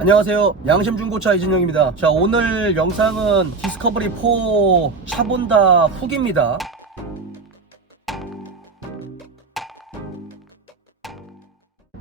안녕하세요. 양심중고차 이진영입니다. 자 오늘 영상은 디스커버리 4 차본다 후기입니다.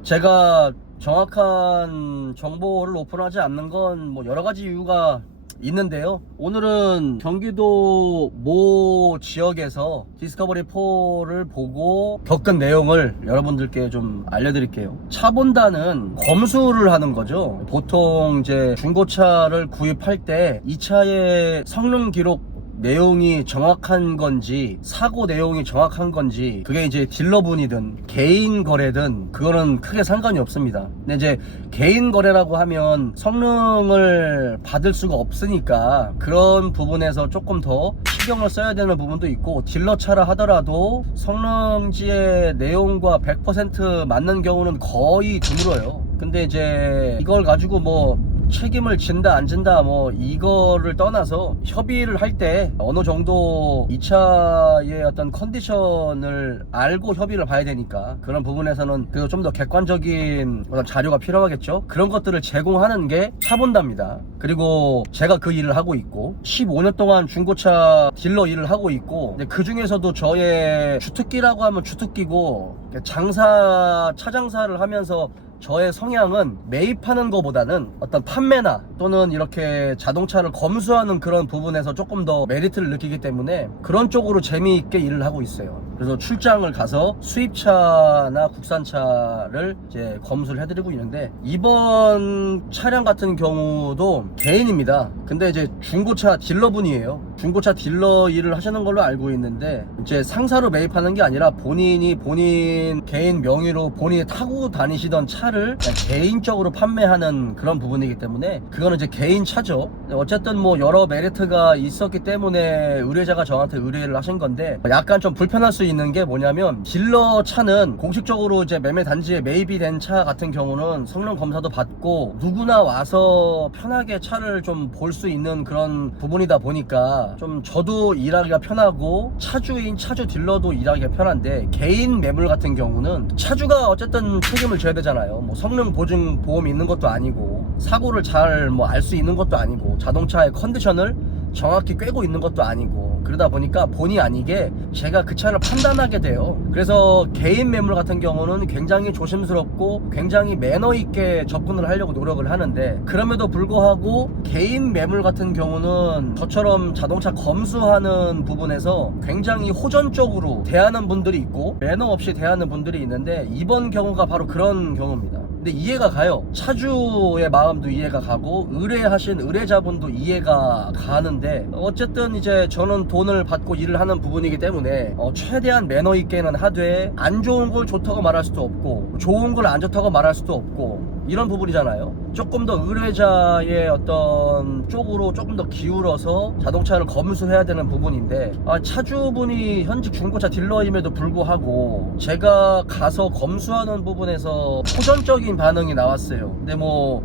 제가 정확한 정보를 오픈하지 않는 건 뭐 여러 가지 이유가 있는데요. 오늘은 경기도 모 지역에서 디스커버리 4를 보고 겪은 내용을 여러분들께 좀 알려드릴게요. 차 본다는 검수를 하는 거죠. 보통 이제 중고차를 구입할 때 이 차의 성능 기록 내용이 정확한 건지 사고 내용이 정확한 건지 그게 이제 딜러분이든 개인 거래든 그거는 크게 상관이 없습니다. 근데 이제 개인 거래라고 하면 성능을 받을 수가 없으니까 그런 부분에서 조금 더 신경을 써야 되는 부분도 있고 딜러 차라 하더라도 성능지의 내용과 100% 맞는 경우는 거의 드물어요. 근데 이제 이걸 가지고 뭐 책임을 진다 안 진다 뭐 이거를 떠나서 협의를 할 때 어느 정도 이 차의 어떤 컨디션을 알고 협의를 봐야 되니까 그런 부분에서는 그래도 좀 더 객관적인 어떤 자료가 필요하겠죠? 그런 것들을 제공하는 게 차본다입니다. 그리고 제가 그 일을 하고 있고 15년 동안 중고차 딜러 일을 하고 있고 그 중에서도 저의 주특기라고 하면 주특기고 장사 차장사를 하면서 저의 성향은 매입하는 것보다는 어떤 판매나 또는 이렇게 자동차를 검수하는 그런 부분에서 조금 더 메리트를 느끼기 때문에 그런 쪽으로 재미있게 일을 하고 있어요. 그래서 출장을 가서 수입차나 국산차를 이제 검수를 해드리고 있는데 이번 차량 같은 경우도 개인입니다. 근데 이제 중고차 딜러분이에요. 중고차 딜러 일을 하시는 걸로 알고 있는데 이제 상사로 매입하는 게 아니라 본인이 본인 개인 명의로 본인이 타고 다니시던 차를 개인적으로 판매하는 그런 부분이기 때문에 그거는 이제 개인 차죠. 어쨌든 뭐 여러 메리트가 있었기 때문에 의뢰자가 저한테 의뢰를 하신 건데 약간 좀 불편할 수 있는 게 뭐냐면 딜러 차는 공식적으로 이제 매매 단지에 매입이 된 차 같은 경우는 성능 검사도 받고 누구나 와서 편하게 차를 좀 볼 수 있는 그런 부분이다 보니까 좀 저도 일하기가 편하고 차주인 차주 딜러도 일하기가 편한데 개인 매물 같은 경우는 차주가 어쨌든 책임을 져야 되잖아요. 뭐 성능 보증 보험이 있는 것도 아니고 사고를 잘 뭐 알 수 있는 것도 아니고 자동차의 컨디션을 정확히 꿰고 있는 것도 아니고 그러다 보니까 본의 아니게 제가 그 차를 판단하게 돼요. 그래서 개인 매물 같은 경우는 굉장히 조심스럽고 굉장히 매너 있게 접근을 하려고 노력을 하는데 그럼에도 불구하고 개인 매물 같은 경우는 저처럼 자동차 검수하는 부분에서 굉장히 호전적으로 대하는 분들이 있고 매너 없이 대하는 분들이 있는데 이번 경우가 바로 그런 경우입니다. 근데 이해가 가요. 차주의 마음도 이해가 가고 의뢰하신 의뢰자분도 이해가 가는데 어쨌든 이제 저는 돈을 받고 일을 하는 부분이기 때문에 어, 최대한 매너 있게는 하되 안 좋은 걸 좋다고 말할 수도 없고 좋은 걸 안 좋다고 말할 수도 없고 이런 부분이잖아요. 조금 더 의뢰자의 어떤 쪽으로 조금 더 기울어서 자동차를 검수해야 되는 부분인데 아, 차주분이 현직 중고차 딜러임에도 불구하고 제가 가서 검수하는 부분에서 호전적인 반응이 나왔어요. 근데 뭐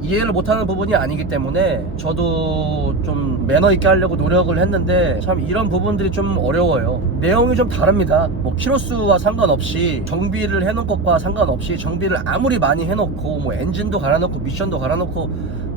이해를 못하는 부분이 아니기 때문에 저도 좀 매너 있게 하려고 노력을 했는데 참 이런 부분들이 좀 어려워요. 내용이 좀 다릅니다. 뭐 키로수와 상관없이 정비를 해놓은 것과 상관없이 정비를 아무리 많이 해놓고 뭐 엔진도 갈아놓고 미션도 갈아놓고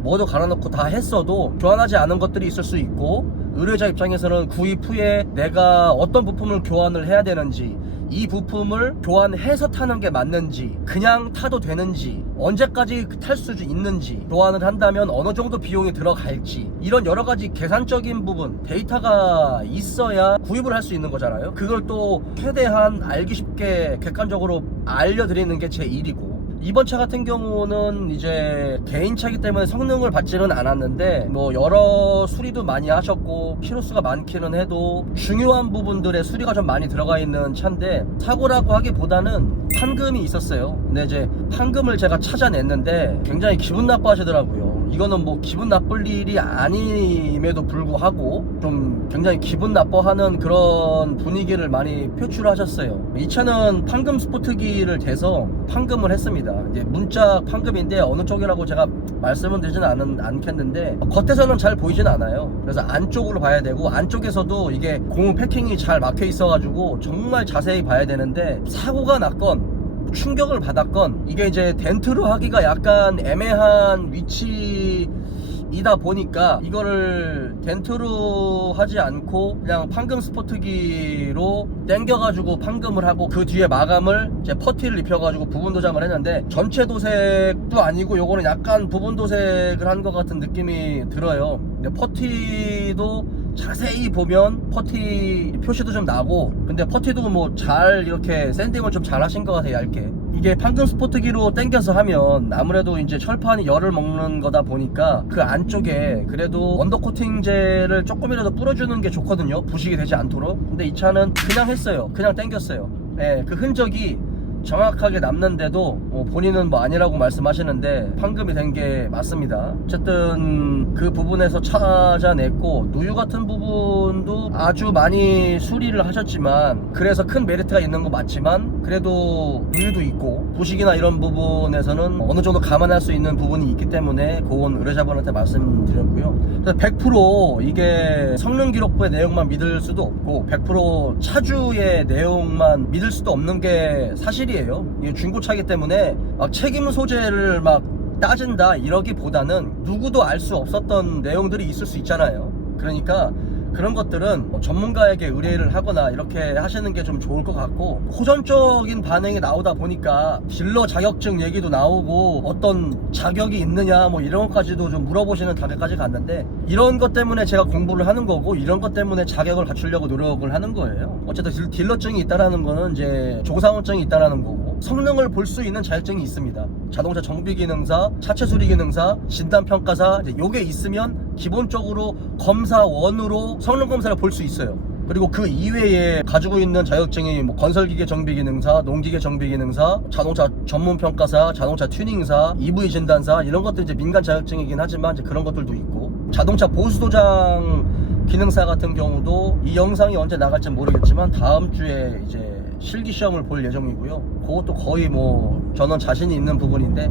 뭐도 갈아놓고 다 했어도 교환하지 않은 것들이 있을 수 있고 의뢰자 입장에서는 구입 후에 내가 어떤 부품을 교환을 해야 되는지 이 부품을 교환해서 타는 게 맞는지 그냥 타도 되는지 언제까지 탈 수 있는지 교환을 한다면 어느 정도 비용이 들어갈지 이런 여러 가지 계산적인 부분 데이터가 있어야 구입을 할 수 있는 거잖아요. 그걸 또 최대한 알기 쉽게 객관적으로 알려드리는 게 제 일이고 이번 차 같은 경우는 이제 개인차기 때문에 성능을 받지는 않았는데 뭐 여러 수리도 많이 하셨고 키로수가 많기는 해도 중요한 부분들의 수리가 좀 많이 들어가 있는 차인데 사고라고 하기보다는 판금이 있었어요. 근데 이제 판금을 제가 찾아냈는데 굉장히 기분 나빠하시더라고요 이거는 뭐 기분 나쁠 일이 아님에도 불구하고 좀 굉장히 기분 나빠하는 그런 분위기를 많이 표출하셨어요. 이 차는 판금 스포트기를 대서 판금을 했습니다. 이제 문자 판금인데 어느 쪽이라고 제가 말씀은 드리진 않은, 않겠는데 겉에서는 잘 보이진 않아요. 그래서 안쪽으로 봐야 되고 안쪽에서도 이게 고무 패킹이 잘 막혀 있어가지고 정말 자세히 봐야 되는데 사고가 났건 충격을 받았건 이게 이제 덴트로 하기가 약간 애매한 위치이다 보니까 이거를 덴트로 하지 않고 그냥 판금 스포트기로 땡겨가지고 판금을 하고 그 뒤에 마감을 이제 퍼티를 입혀가지고 부분 도장을 했는데 전체 도색도 아니고 요거는 약간 부분 도색을 한 것 같은 느낌이 들어요. 근데 퍼티도 자세히 보면 퍼티 표시도 좀 나고 근데 퍼티도 뭐 잘 이렇게 샌딩을 좀 잘 하신 것 같아요 얇게. 이게 판금 스포트기로 당겨서 하면 아무래도 이제 철판이 열을 먹는 거다 보니까 그 안쪽에 그래도 언더코팅제를 조금이라도 뿌려주는 게 좋거든요. 부식이 되지 않도록. 근데 이 차는 그냥 했어요. 그냥 당겼어요. 예, 그 흔적이 정확하게 남는데도 뭐 본인은 뭐 아니라고 말씀하시는데 판금이 된 게 맞습니다. 어쨌든 그 부분에서 찾아냈고 누유 같은 부분도 아주 많이 수리를 하셨지만 그래서 큰 메리트가 있는 거 맞지만 그래도 누유도 있고 부식이나 이런 부분에서는 어느 정도 감안할 수 있는 부분이 있기 때문에 그건 의뢰자분한테 말씀드렸고요. 그래서 100% 이게 성능 기록부의 내용만 믿을 수도 없고 100% 차주의 내용만 믿을 수도 없는 게 사실이 에요. 이게 중고차기 때문에 막 책임 소재를 막 따진다 이러기보다는 누구도 알 수 없었던 내용들이 있을 수 있잖아요. 그러니까 그런 것들은 뭐 전문가에게 의뢰를 하거나 이렇게 하시는 게 좀 좋을 것 같고 호전적인 반응이 나오다 보니까 딜러 자격증 얘기도 나오고 어떤 자격이 있느냐 뭐 이런 것까지도 좀 물어보시는 단계까지 갔는데 이런 것 때문에 제가 공부를 하는 거고 이런 것 때문에 자격을 갖추려고 노력을 하는 거예요. 어쨌든 딜- 딜러증이 있다라는 거는 이제 조사원증이 있다라는 거고 성능을 볼 수 있는 자격증이 있습니다 자동차 정비 기능사, 차체 수리 기능사, 진단 평가사 이제 요게 있으면 기본적으로 검사원으로 성능 검사를 볼 수 있어요. 그리고 그 이외에 가지고 있는 자격증이 뭐 건설기계 정비 기능사, 농기계 정비 기능사, 자동차 전문 평가사, 자동차 튜닝사, EV 진단사 이런 것들 이제 민간 자격증이긴 하지만 이제 그런 것들도 있고 자동차 보수 도장 기능사 같은 경우도 이 영상이 언제 나갈지 모르겠지만 다음 주에 이제 실기 시험을 볼 예정이고요. 그것도 거의 뭐 저는 자신이 있는 부분인데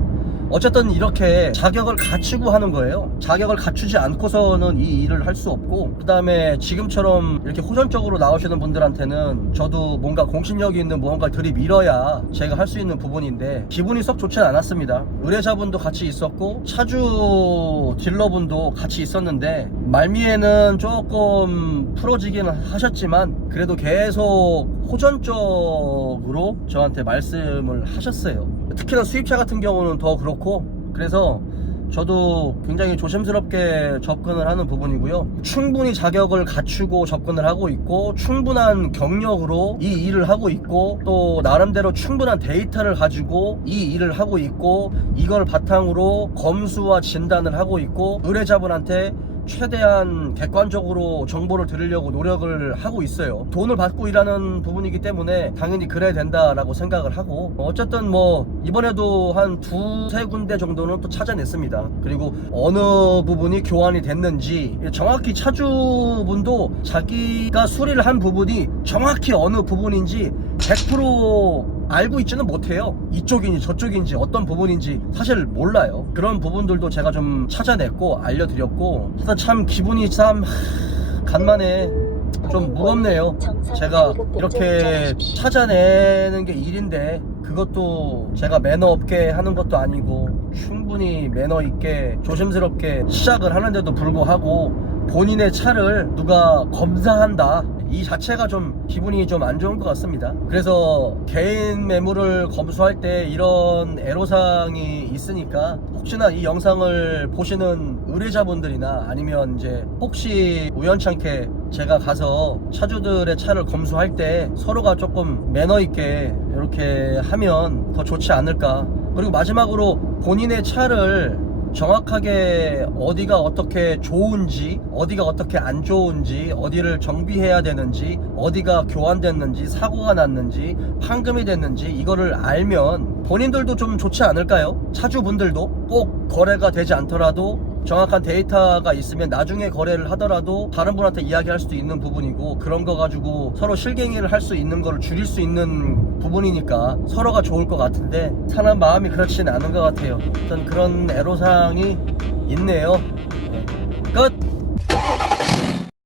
어쨌든 이렇게 자격을 갖추고 하는 거예요. 자격을 갖추지 않고서는 이 일을 할 수 없고 그 다음에 지금처럼 이렇게 호전적으로 나오시는 분들한테는 저도 뭔가 공신력이 있는 무언가를 들이밀어야 제가 할 수 있는 부분인데 기분이 썩 좋진 않았습니다. 의뢰자분도 같이 있었고 차주 딜러분도 같이 있었는데 말미에는 조금 풀어지기는 하셨지만 그래도 계속 호전적으로 저한테 말씀을 하셨어요. 특히나 수입차 같은 경우는 더 그렇고 그래서 저도 굉장히 조심스럽게 접근을 하는 부분이고요. 충분히 자격을 갖추고 접근을 하고 있고 충분한 경력으로 이 일을 하고 있고 또 나름대로 충분한 데이터를 가지고 이 일을 하고 있고 이걸 바탕으로 검수와 진단을 하고 있고 의뢰자분한테 최대한 객관적으로 정보를 드리려고 노력을 하고 있어요. 돈을 받고 일하는 부분이기 때문에 당연히 그래야 된다라고 생각을 하고 어쨌든 뭐 이번에도 한 두세 군데 정도는 또 찾아냈습니다. 그리고 어느 부분이 교환이 됐는지 정확히 차주분도 자기가 수리를 한 부분이 정확히 어느 부분인지 100% 알고 있지는 못해요. 이쪽인지 저쪽인지 어떤 부분인지 사실 몰라요. 그런 부분들도 제가 좀 찾아냈고 알려드렸고 하여튼 참 기분이 참 하, 간만에 좀 무겁네요. 제가 이렇게 찾아내는 게 일인데 그것도 제가 매너 없게 하는 것도 아니고 충분히 매너 있게 조심스럽게 시작을 하는데도 불구하고 본인의 차를 누가 검사한다 이 자체가 좀 기분이 좀 안 좋은 것 같습니다. 그래서 개인 매물을 검수할 때 이런 애로사항이 있으니까 혹시나 이 영상을 보시는 의뢰자분들이나 아니면 이제 혹시 우연찮게 제가 가서 차주들의 차를 검수할 때 서로가 조금 매너 있게 이렇게 하면 더 좋지 않을까. 그리고 마지막으로 본인의 차를 정확하게 어디가 어떻게 좋은지, 어디가 어떻게 안 좋은지, 어디를 정비해야 되는지, 어디가 교환됐는지, 사고가 났는지, 판금이 됐는지, 이거를 알면 본인들도 좀 좋지 않을까요? 차주분들도 꼭 거래가 되지 않더라도 정확한 데이터가 있으면 나중에 거래를 하더라도 다른 분한테 이야기할 수도 있는 부분이고 그런 거 가지고 서로 실갱이를 할 수 있는 거를 줄일 수 있는 부분이니까 서로가 좋을 것 같은데 사람 마음이 그렇지는 않은 것 같아요. 어떤 그런 애로사항이 있네요. 네. 끝!